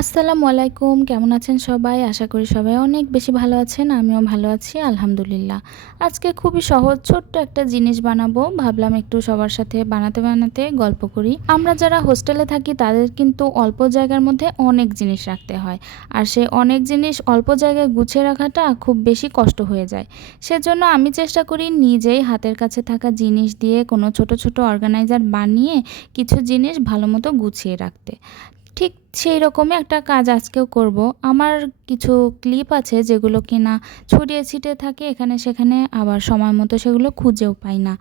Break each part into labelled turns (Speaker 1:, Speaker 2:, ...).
Speaker 1: আসসালামু আলাইকুম, কেমন আছেন সবাই? আশা করি সবাই অনেক বেশি ভালো আছেন, আমিও ভালো আছি, আলহামদুলিল্লাহ। আজকে খুবই সহজ, ছোট্ট একটা জিনিস বানাবো। ভাবলাম একটু সবার সাথে বানাতে বানাতে গল্প করি। আমরা যারা হোস্টেলে থাকি, তাদের কিন্তু অল্প জায়গার মধ্যে অনেক জিনিস রাখতে হয়। আর সে অনেক জিনিস অল্প জায়গায় গুছিয়ে রাখাটা খুব বেশি কষ্ট হয়ে যায়। সেজন্য আমি চেষ্টা করি নিজেই হাতের কাছে থাকা জিনিস দিয়ে কোনো ছোট ছোট অর্গানাইজার বানিয়ে কিছু জিনিস ভালো মতো গুছিয়ে রাখতে। ঠিক সেই রকমই একটা কাজ আজকেও করব। আমার কিছু ক্লিপ আছে যেগুলো কিনা ছড়িয়ে ছিটিয়ে থাকে, এখানে সেখানে আবার সময় মতো সেগুলো খুঁজেও পাই না।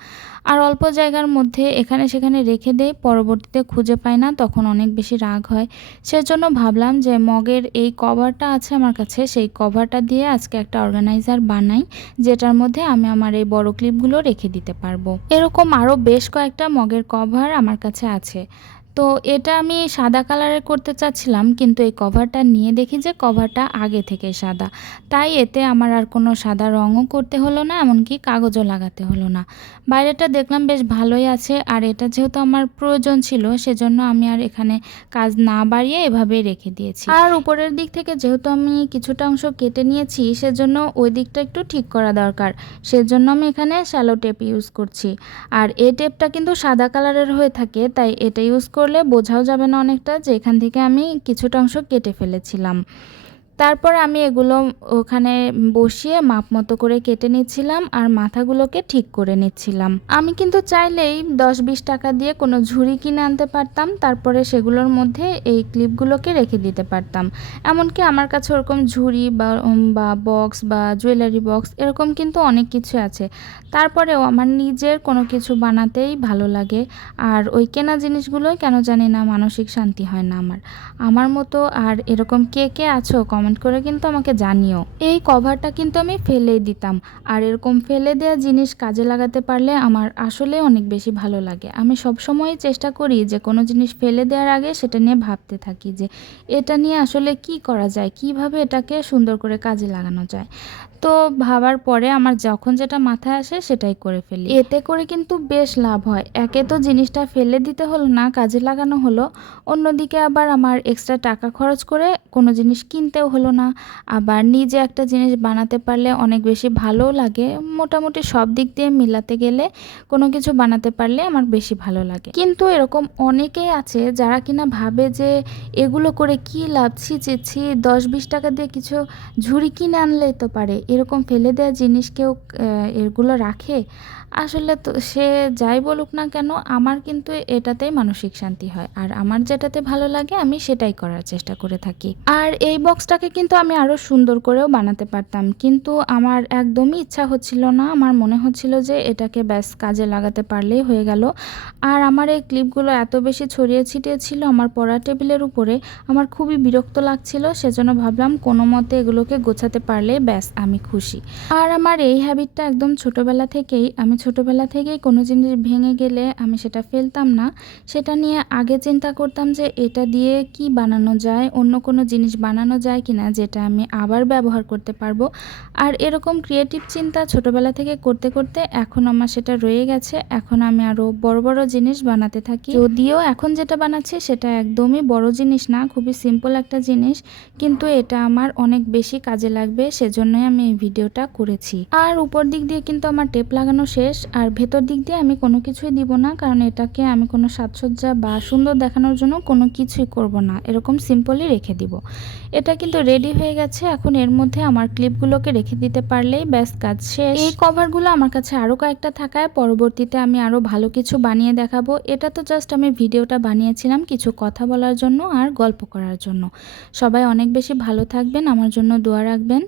Speaker 1: আর অল্প জায়গার মধ্যে এখানে সেখানে রেখে দেয় পরবর্তীতে খুঁজে পাই না, তখন অনেক বেশি রাগ হয়। সেজন্য ভাবলাম যে মগের এই কভারটা আছে আমার কাছে, সেই কভারটা দিয়ে আজকে একটা অর্গানাইজার বানাই, যেটার মধ্যে আমি আমার এই বড় ক্লিপগুলো রেখে দিতে পারব। এরকম আরও বেশ কয়েকটা মগের কভার আমার কাছে আছে। তো এটা আমি সাদা কালারের করতে চাচ্ছিলাম, কিন্তু এই কভারটা নিয়ে দেখি যে কভারটা আগে থেকে সাদা। তাই এতে আমার আর কোনো সাদা রঙও করতে হলো না, এমনকি কাগজও লাগাতে হলো না। বাইরেটা দেখলাম বেশ ভালোই আছে, আর এটা যেহেতু আমার প্রয়োজন ছিল, সেজন্য আমি আর এখানে কাজ না বাড়িয়ে এভাবেই রেখে দিয়েছি। আর উপরের দিক থেকে যেহেতু আমি কিছুটা অংশ কেটে নিয়েছি, সেজন্য ওই দিকটা একটু ঠিক করা দরকার। সেজন্য আমি এখানে শ্যালো টেপ ইউজ করছি। আর এই টেপটা কিন্তু সাদা কালারের হয়ে থাকে, তাই এটা ইউজ করলে বোঝাও যাবে না অনেকটা যে এখান থেকে আমি কিছুটা অংশ কেটে ফেলেছিলাম। তারপর আমি এগুলো ওখানে বসিয়ে মাপ মতো করে কেটে নিচ্ছিলাম আর মাথাগুলোকে ঠিক করে নিচ্ছিলাম। আমি কিন্তু চাইলেই দশ বিশ টাকা দিয়ে কোনো ঝুড়ি কিনে আনতে পারতাম, তারপরে সেগুলোর মধ্যে এই ক্লিপগুলোকে রেখে দিতে পারতাম। এমনকি আমার কাছে ওরকম ঝুড়ি বা বক্স বা জুয়েলারি বক্স এরকম কিন্তু অনেক কিছু আছে। তারপরেও আমার নিজের কোনো কিছু বানাতেই ভালো লাগে আর ওই কেনা জিনিসগুলোই কেন জানি না মানসিক শান্তি হয় না আমার। আমার মতো আর এরকম কে কে আছো কমেন্ট কমেন্ট করে কিন্তু আমাকে জানিও। এই কভারটা কিন্তু আমি ফেলেই দিতাম। আর এরকম ফেলে দেওয়া জিনিস কাজে লাগাতে পারলে আমার আসলে অনেক বেশি ভালো লাগে। আমি সবসময়ই চেষ্টা করি যে কোনো জিনিস ফেলে দেওয়ার আগে সেটা নিয়ে ভাবতে থাকি যে, এটা নিয়ে আসলে কি করা যায়? কীভাবে এটাকে সুন্দর করে কাজে লাগানো যায়? তো ভাবার পরে আমার যখন যেটা মাথায় আসে সেটাই করে ফেলি। এতে করে কিন্তু বেশ লাভ হয়। একে তো জিনিসটা ফেলে দিতে হলো না, কাজে লাগানো হলো। অন্যদিকে আবার আমার এক্সট্রা টাকা খরচ করে কোনো জিনিস কিনতেও হলো না। আবার নিজে একটা জিনিস বানাতে পারলে অনেক বেশি ভালোও লাগে। মোটামুটি সব দিক দিয়ে মিলাতে গেলে কোনো কিছু বানাতে পারলে আমার বেশি ভালো লাগে। কিন্তু এরকম অনেকেই আছে যারা কিনা ভাবে যে এগুলো করে কি লাভ? ছি ছি দশ বিশ টাকা দিয়ে কিছু ঝুড়ি কিনে আনলেই তো পারে। এরকম ফেলে দেওয়া জিনিস কেউ এগুলো রাখে, আসলে তো সে যাই বলুক না কেন, আমার কিন্তু এটাতেই মানসিক শান্তি হয়। আর আমার যেটাতে ভালো লাগে, আমি সেটাই করার চেষ্টা করে থাকি। আর এই বক্সটাকে কিন্তু আমি আরও সুন্দর করেও বানাতে পারতাম। কিন্তু আমার একদমই ইচ্ছা হচ্ছিল না। আমার মনে হচ্ছিল যে এটাকে ব্যাস কাজে লাগাতে পারলেই হয়ে গেল। আর আমার এই ক্লিপগুলো এত বেশি ছড়িয়ে ছিটিয়ে ছিল আমার পড়া টেবিলের উপরে, আমার খুবই বিরক্ত লাগছিল। সেজন্য ভাবলাম কোনো মতে এগুলোকে গোছাতে পারলে ব্যাস আমি খুশি। আর আমার এই হ্যাবিটটা একদম ছোটোবেলা থেকেই, আমি ছোটোবেলা থেকেই কোনো জিনিস ভেঙে গেলে আমি সেটা ফেলতাম না। সেটা নিয়ে আগে চিন্তা করতাম যে এটা দিয়ে কি বানানো যায়, অন্য কোনো জিনিস বানানো যায় কি না যেটা আমি আবার ব্যবহার করতে পারব। আর এরকম ক্রিয়েটিভ চিন্তা ছোটোবেলা থেকে করতে করতে এখন আমার সেটা রয়ে গেছে। এখন আমি আরও বড় বড় জিনিস বানাতে থাকি। যদিও এখন যেটা বানাচ্ছি সেটা একদমই বড় জিনিস না, খুবই সিম্পল একটা জিনিস। কিন্তু এটা আমার অনেক বেশি কাজে লাগবে, সেজন্যই আমি এই ভিডিওটা করেছি। আর উপর দিক দিয়ে কিন্তু আমার টেপ লাগানো শেষ, আর ভেতর দিক দিয়ে আমি কোনো কিছুই দিব না, কারণ এটাকে আমি কোনো সাজসজ্জা বা সুন্দর দেখানোর জন্য কোনো কিছুই করব না। এরকম সিম্পলই রেখে দিব। এটা কিন্তু রেডি হয়ে গেছে, এখন এর মধ্যে আমার ক্লিপগুলোকে রেখে দিতে পারলেই ব্যাস, কাজ শেষ। এই কভারগুলো আমার কাছে আরও কয়েকটা থাকায় পরবর্তীতে আমি আরও ভালো কিছু বানিয়ে দেখাবো। এটা তো জাস্ট আমি ভিডিওটা বানিয়েছিলাম কিছু কথা বলার জন্য আর গল্প করার জন্য। সবাই অনেক বেশি ভালো থাকবেন, আমার জন্য দোয়া রাখবেন।